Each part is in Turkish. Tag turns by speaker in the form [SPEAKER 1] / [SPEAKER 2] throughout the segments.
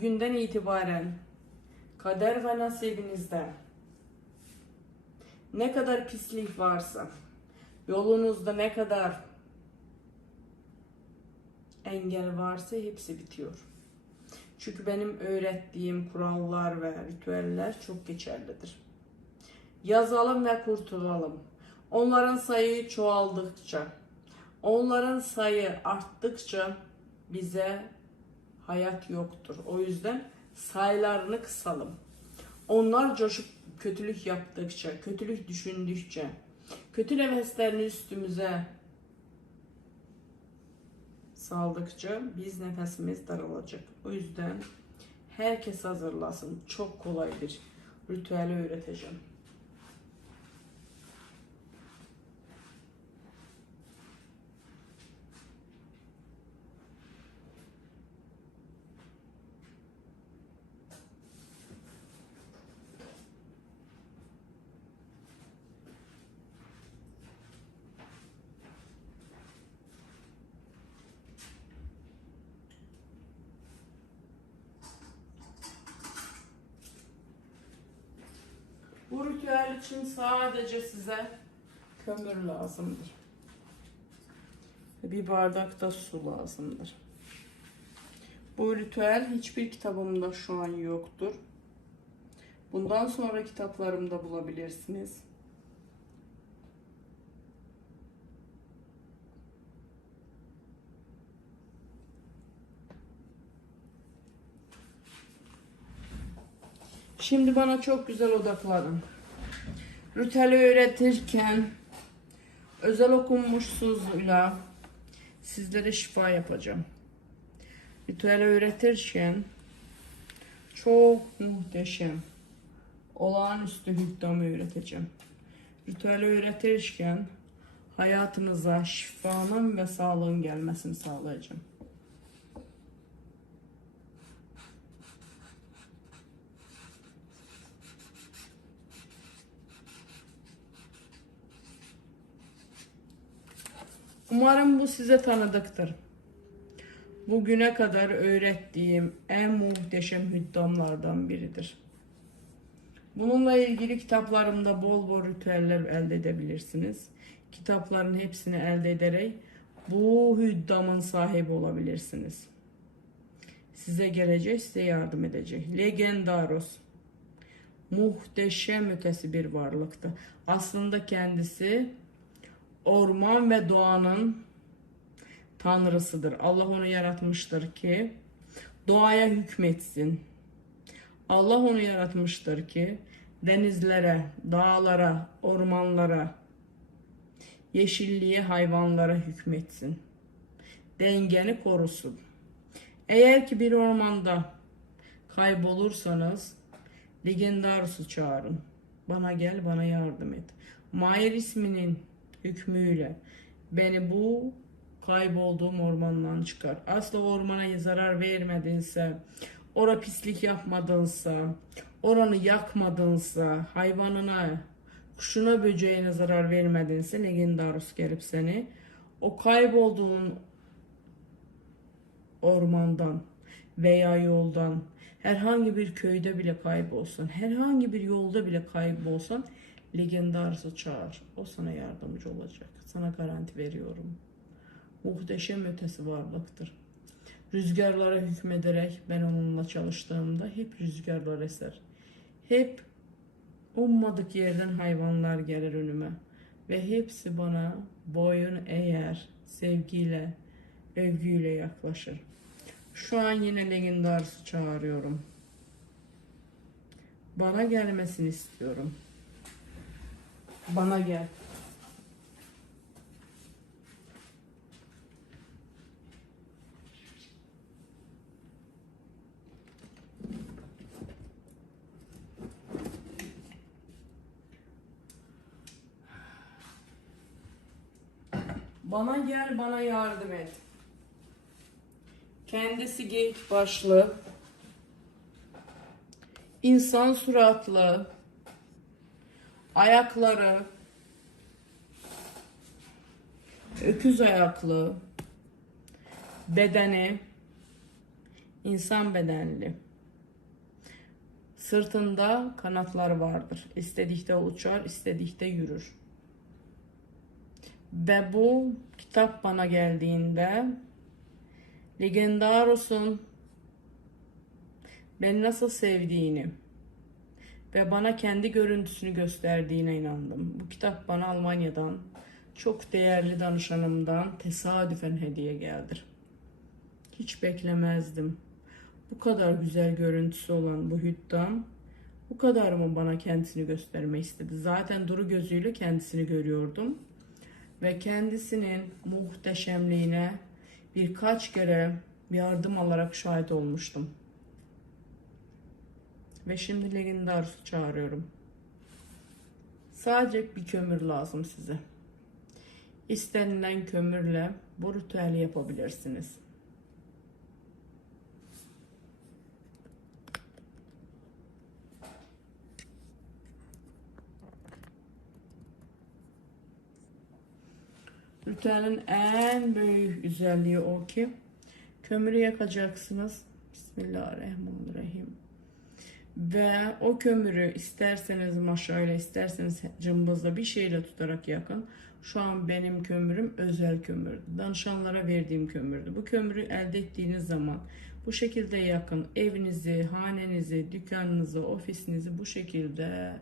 [SPEAKER 1] bugünden itibaren kader ve nasibinizde ne kadar pislik varsa, yolunuzda ne kadar engel varsa hepsi bitiyor. Çünkü benim öğrettiğim kurallar ve ritüeller çok geçerlidir. Yazalım ve kurtulalım. Onların sayı çoğaldıkça, onların sayı arttıkça bize hayat yoktur. O yüzden sayılarını kısalım. Onlar coşup kötülük yaptıkça, kötülük düşündükçe, kötü nefeslerini üstümüze saldıkça biz nefesimiz daralacak. O yüzden herkes hazırlasın. Çok kolay bir ritüeli öğreteceğim. Bu ritüel için sadece size kömür lazımdır. Bir bardak da su lazımdır. Bu ritüel hiçbir kitabımda şu an yoktur. Bundan sonra kitaplarımda bulabilirsiniz. Şimdi bana çok güzel odaklanın. Ritüeli öğretirken özel okunmuş sözle sizlere şifa yapacağım. Ritüeli öğretirken çok muhteşem, olağanüstü hükmü öğreteceğim. Ritüeli öğretirken hayatınıza şifanın ve sağlığın gelmesini sağlayacağım. Umarım bu size tanıdıktır. Bugüne kadar öğrettiğim en muhteşem hüddamlardan biridir. Bununla ilgili kitaplarımda bol bol ritüeller elde edebilirsiniz. Kitapların hepsini elde ederek bu hüddamın sahibi olabilirsiniz. Size gelecek, size yardım edecek. Legendaros. Muhteşem ötesi bir varlıktı. Aslında kendisi orman ve doğanın tanrısıdır. Allah onu yaratmıştır ki doğaya hükmetsin. Allah onu yaratmıştır ki denizlere, dağlara, ormanlara, yeşilliğe, hayvanlara hükmetsin. Dengeni korusun. Eğer ki bir ormanda kaybolursanız Legendarus'u çağırın. Bana gel, bana yardım et. Mayer isminin hükmüyle beni bu kaybolduğum ormandan çıkar. Asla ormana zarar vermedinse, ora pislik yapmadınsa, oranı yakmadınsa, hayvanına, kuşuna, böceğine zarar vermedinse Legendarus gelip seni o kaybolduğun ormandan veya yoldan herhangi bir köyde bile kaybolsan, herhangi bir yolda bile kaybolsan Legendarus'u çağır. O sana yardımcı olacak. Sana garanti veriyorum. Muhteşem ötesi varlıktır. Rüzgarlara hükmederek ben onunla çalıştığımda hep rüzgarlar eser. Hep ummadık yerden hayvanlar gelir önüme. Ve hepsi bana boyun eğer, sevgiyle, övgüyle yaklaşır. Şu an yine Legendars'ı çağırıyorum. Bana gelmesini istiyorum. Bana gel. Bana gel, bana yardım et. Kendisi geyik başlı, insan suratlı, ayakları öküz ayaklı, bedeni insan bedenli. Sırtında kanatlar vardır. İstedikte uçar, istedikte yürür. Ve bu kitap bana geldiğinde Legendaros'un beni nasıl sevdiğini ve bana kendi görüntüsünü gösterdiğine inandım. Bu kitap bana Almanya'dan çok değerli danışanımdan tesadüfen hediye geldi. Hiç beklemezdim. Bu kadar güzel görüntüsü olan bu hüddam bu kadar mı bana kendisini gösterme istedi? Zaten duru gözüyle kendisini görüyordum. Ve kendisinin muhteşemliğine birkaç kere yardım alarak şahit olmuştum. Ve şimdi Legendarus'u çağırıyorum. Sadece bir kömür lazım size. İstenilen kömürle bu ritüeli yapabilirsiniz. Ritüelin en büyük özelliği o ki kömürü yakacaksınız. Bismillahirrahmanirrahim. Ve o kömürü isterseniz maşayla isterseniz cımbızla bir şeyle tutarak yakın. Şu an benim kömürüm özel kömürdü. Danışanlara verdiğim kömürdü. Bu kömürü elde ettiğiniz zaman bu şekilde yakın. Evinizi, hanenizi, dükkanınızı, ofisinizi bu şekilde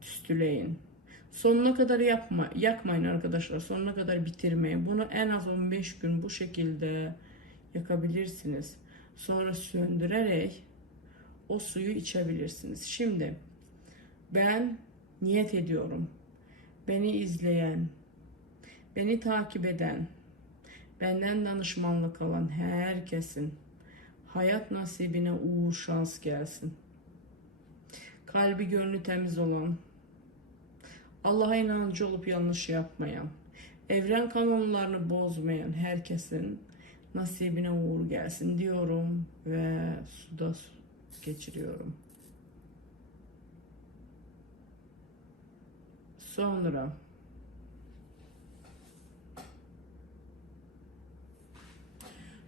[SPEAKER 1] tüstüleyin. Sonuna kadar yapma, yakmayın arkadaşlar. Sonuna kadar bitirmeyin. Bunu en az 15 gün bu şekilde yakabilirsiniz. Sonra söndürerek o suyu içebilirsiniz. Şimdi ben niyet ediyorum. Beni izleyen, beni takip eden, benden danışmanlık alan herkesin hayat nasibine uğur şans gelsin. Kalbi gönlü temiz olan, Allah'a inancı olup yanlış yapmayan, evren kanunlarını bozmayan herkesin nasibine uğur gelsin diyorum ve suda su geçiriyorum. Sonra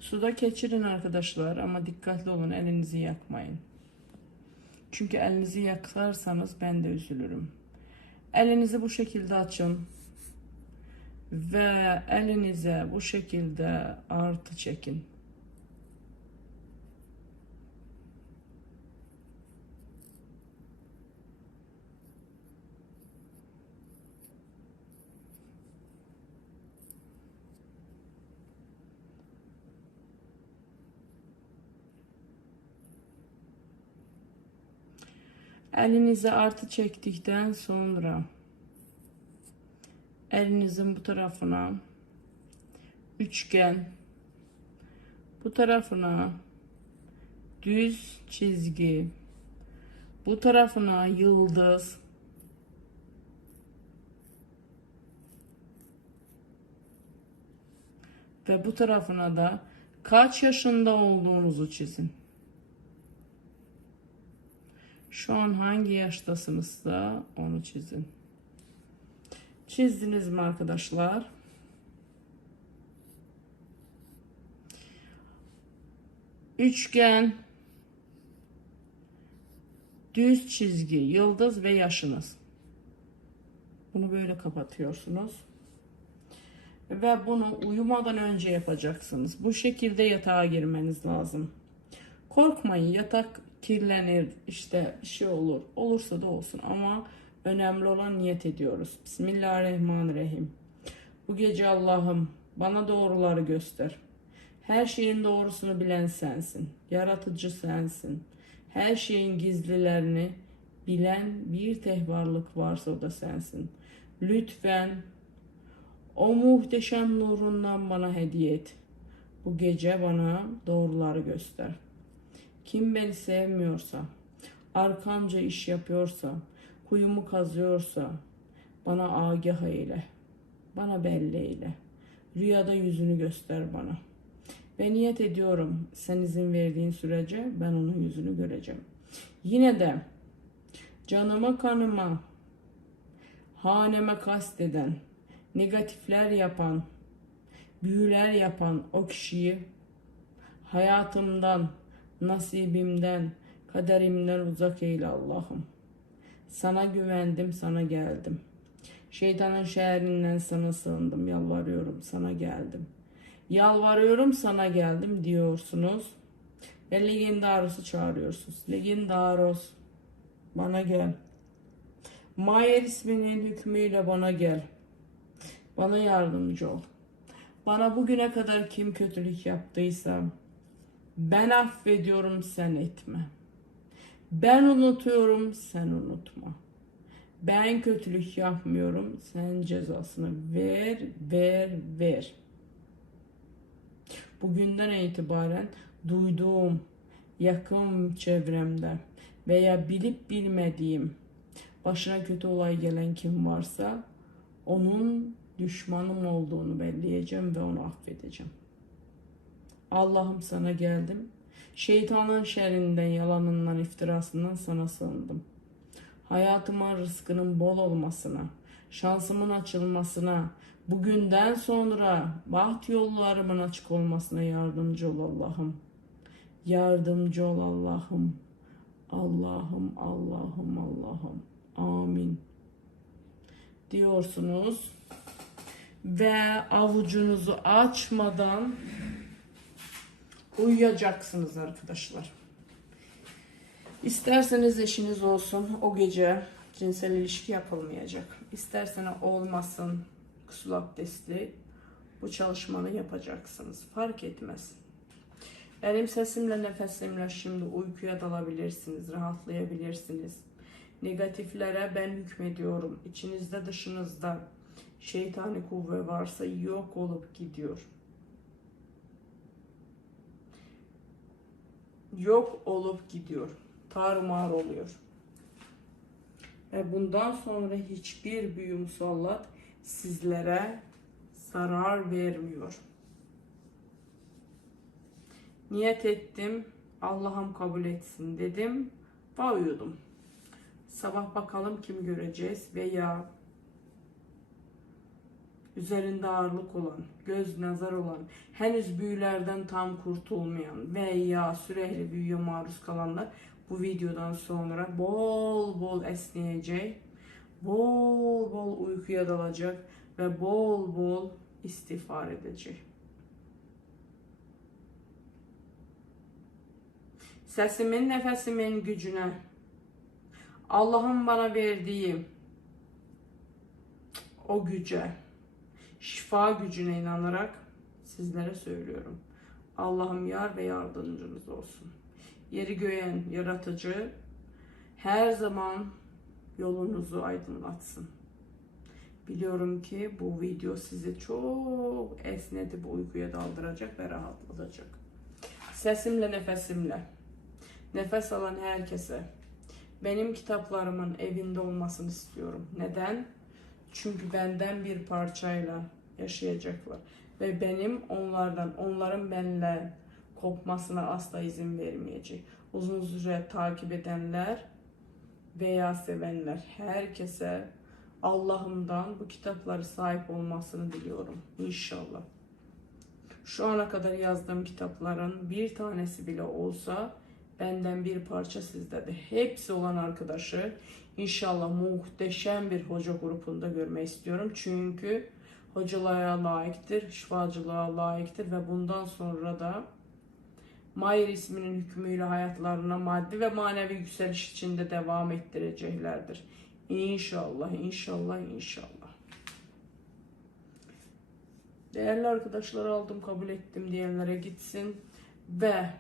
[SPEAKER 1] suda geçirin arkadaşlar ama dikkatli olun elinizi yakmayın. Çünkü elinizi yakarsanız ben de üzülürüm. Elinizi bu şekilde açın ve elinize bu şekilde artı çekin. Elinize artı çektikten sonra elinizin bu tarafına üçgen bu tarafına düz çizgi bu tarafına yıldız ve bu tarafına da kaç yaşında olduğunuzu çizin. Şu an hangi yaştasınızsa onu çizin. Çizdiniz mi arkadaşlar? Üçgen, düz çizgi, yıldız ve yaşınız. Bunu böyle kapatıyorsunuz. Ve bunu uyumadan önce yapacaksınız. Bu şekilde yatağa girmeniz lazım. Korkmayın yatak kirlenir işte bir şey olur. Olursa da olsun ama önemli olan niyet ediyoruz. Bismillahirrahmanirrahim. Bu gece Allah'ım bana doğruları göster. Her şeyin doğrusunu bilen sensin. Yaratıcı sensin. Her şeyin gizlilerini bilen bir tek varlık varsa o da sensin. Lütfen o muhteşem nurundan bana hediye et. Bu gece bana doğruları göster. Kim beni sevmiyorsa, arkamca iş yapıyorsa, kuyumu kazıyorsa bana agah eyle. Bana belli eyle. Rüyada yüzünü göster bana. Ve niyet ediyorum sen izin verdiğin sürece ben onun yüzünü göreceğim. Yine de canıma kanıma, haneme kasteden, negatifler yapan, büyüler yapan o kişiyi hayatımdan, nasibimden, Kaderimden uzak eyle Allah'ım. Sana güvendim, sana geldim. Şeytanın şehrinden sana sığındım, yalvarıyorum, sana geldim. Yalvarıyorum, sana geldim diyorsunuz. Ve Legendaros'u çağırıyorsunuz. Legendaros, bana gel. Mayer isminin hükmüyle bana gel. Bana yardımcı ol. Bana bugüne kadar kim kötülük yaptıysa ben affediyorum sen etme. Ben unutuyorum sen unutma. Ben kötülük yapmıyorum sen cezasını ver ver ver. Bugünden itibaren duyduğum yakın çevremde veya bilip bilmediğim başına kötü olay gelen kim varsa onun düşmanım olduğunu belleyeceğim ve onu affedeceğim. Allah'ım sana geldim. Şeytanın şerrinden, yalanından, iftirasından sana sığındım. Hayatımın rızkının bol olmasına, şansımın açılmasına, bugünden sonra baht yollarımın açık olmasına yardımcı ol Allah'ım. Yardımcı ol Allah'ım. Allah'ım, Allah'ım, Allah'ım. Amin. Diyorsunuz ve avucunuzu açmadan uyuyacaksınız arkadaşlar. İsterseniz eşiniz olsun o gece cinsel ilişki yapılmayacak. İsterseniz olmasın gusül abdestli bu çalışmanı yapacaksınız. Fark etmez. Benim sesimle nefesimle şimdi uykuya dalabilirsiniz, rahatlayabilirsiniz. Negatiflere ben hükmediyorum. İçinizde dışınızda şeytani kuvve varsa yok olup gidiyor. Yok olup gidiyor. Tarumar oluyor. Ve bundan sonra hiçbir büyü musallat sizlere zarar vermiyor. Niyet ettim. Allah'ım kabul etsin dedim. Ve uyudum. Sabah bakalım kim göreceğiz veya üzerinde ağırlık olan, göz nazar olan, henüz büyülerden tam kurtulmayan veya sürekli büyüye maruz kalanlar bu videodan sonra bol bol esneyecek, bol bol uykuya dalacak ve bol bol istiğfar edecek. Sesimin, nefesimin gücüne, Allah'ın bana verdiği o güce, şifa gücüne inanarak sizlere söylüyorum. Allah'ım yar ve yardımcınız olsun. Yeri göğen yaratıcı her zaman yolunuzu aydınlatsın. Biliyorum ki bu video sizi çok esnetip uykuya daldıracak ve rahatlatacak. Sesimle nefesimle nefes alan herkese benim kitaplarımın evinde olmasını istiyorum. Neden? Çünkü benden bir parçayla yaşayacaklar. Ve benim onlardan, onların benimle kopmasına asla izin vermeyecek. Uzun süre takip edenler veya sevenler herkese Allah'ımdan bu kitapları sahip olmasını diliyorum. İnşallah. Şu ana kadar yazdığım kitapların bir tanesi bile olsa benden bir parça sizde de. Hepsi olan arkadaşı inşallah muhteşem bir hoca grubunda görmeyi istiyorum. Çünkü hocalığa layıktır, şifacılığa layıktır ve bundan sonra da Mayer isminin hükmüyle hayatlarına maddi ve manevi yükseliş içinde devam ettireceklerdir. İnşallah, inşallah, inşallah. Değerli arkadaşlar aldım, kabul ettim diyenlere gitsin ve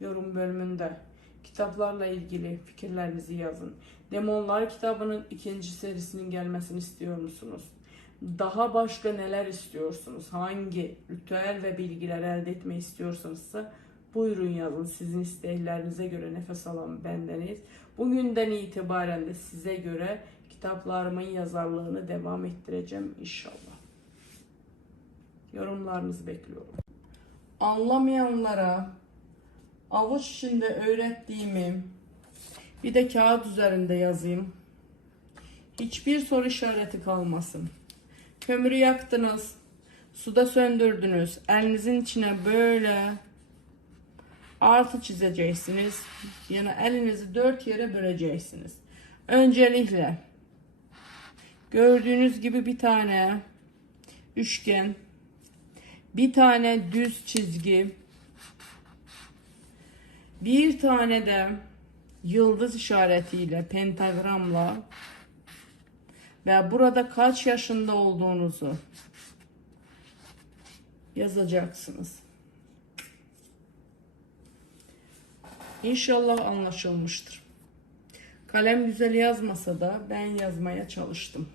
[SPEAKER 1] yorum bölümünde kitaplarla ilgili fikirlerinizi yazın. Demonlar kitabının ikinci serisinin gelmesini istiyor musunuz? Daha başka neler istiyorsunuz? Hangi ritüel ve bilgiler elde etmeyi istiyorsanızsa buyurun yazın. Sizin isteklerinize göre nefes alan bendeniz. Bugünden itibaren de size göre kitaplarımın yazarlığını devam ettireceğim inşallah. Yorumlarınızı bekliyorum. Anlamayanlara avuç içinde öğrettiğimi bir de kağıt üzerinde yazayım. Hiçbir soru işareti kalmasın. Kömürü yaktınız. Suda söndürdünüz. Elinizin içine böyle artı çizeceksiniz. Yani elinizi dört yere böleceksiniz. Öncelikle gördüğünüz gibi bir tane üçgen, bir tane düz çizgi, bir tane de yıldız işaretiyle, pentagramla ve burada kaç yaşında olduğunuzu yazacaksınız. İnşallah anlaşılmıştır. Kalem güzel yazmasa da ben yazmaya çalıştım.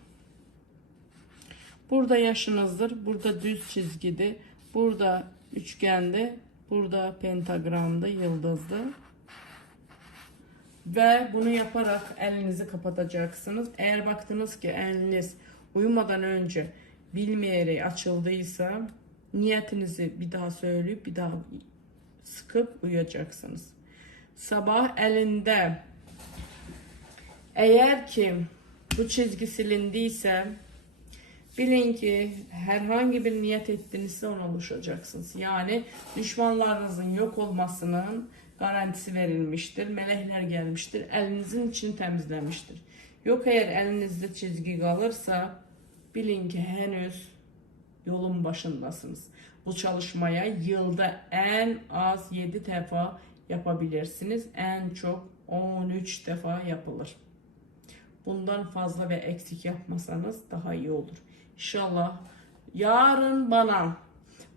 [SPEAKER 1] Burada yaşınızdır. Burada düz çizgidi. Burada üçgendi. Burada pentagramdı, yıldızdı. Ve bunu yaparak elinizi kapatacaksınız. Eğer baktınız ki eliniz uyumadan önce bilmeyerek açıldıysa niyetinizi bir daha söyleyip bir daha sıkıp uyuyacaksınız. Sabah elinde eğer ki bu çizgi silindiyse bilin ki herhangi bir niyet ettiğinizde ona ulaşacaksınız. Yani düşmanlarınızın yok olmasının garantisi verilmiştir. Melekler gelmiştir. Elinizin için temizlemiştir. Yok eğer elinizde çizgi kalırsa bilin ki henüz yolun başındasınız. Bu çalışmaya yılda en az 7 defa yapabilirsiniz. En çok 13 defa yapılır. Bundan fazla ve eksik yapmasanız daha iyi olur. İnşallah yarın bana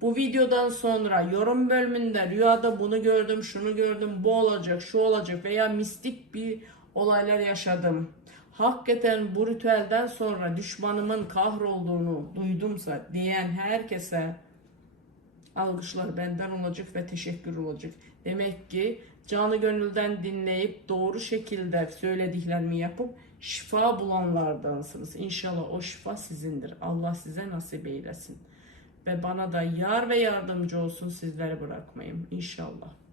[SPEAKER 1] bu videodan sonra yorum bölümünde rüyada bunu gördüm, şunu gördüm, bu olacak, şu olacak veya mistik bir olaylar yaşadım. Hakikaten bu ritüelden sonra düşmanımın kahrolduğunu duydumsa diyen herkese alkışlar benden olacak ve teşekkür olacak. Demek ki canı gönülden dinleyip doğru şekilde söylediklerimi yapıp şifa bulanlardansınız. İnşallah o şifa sizindir. Allah size nasip eylesin. Ve bana da yar ve yardımcı olsun sizleri bırakmayayım. İnşallah.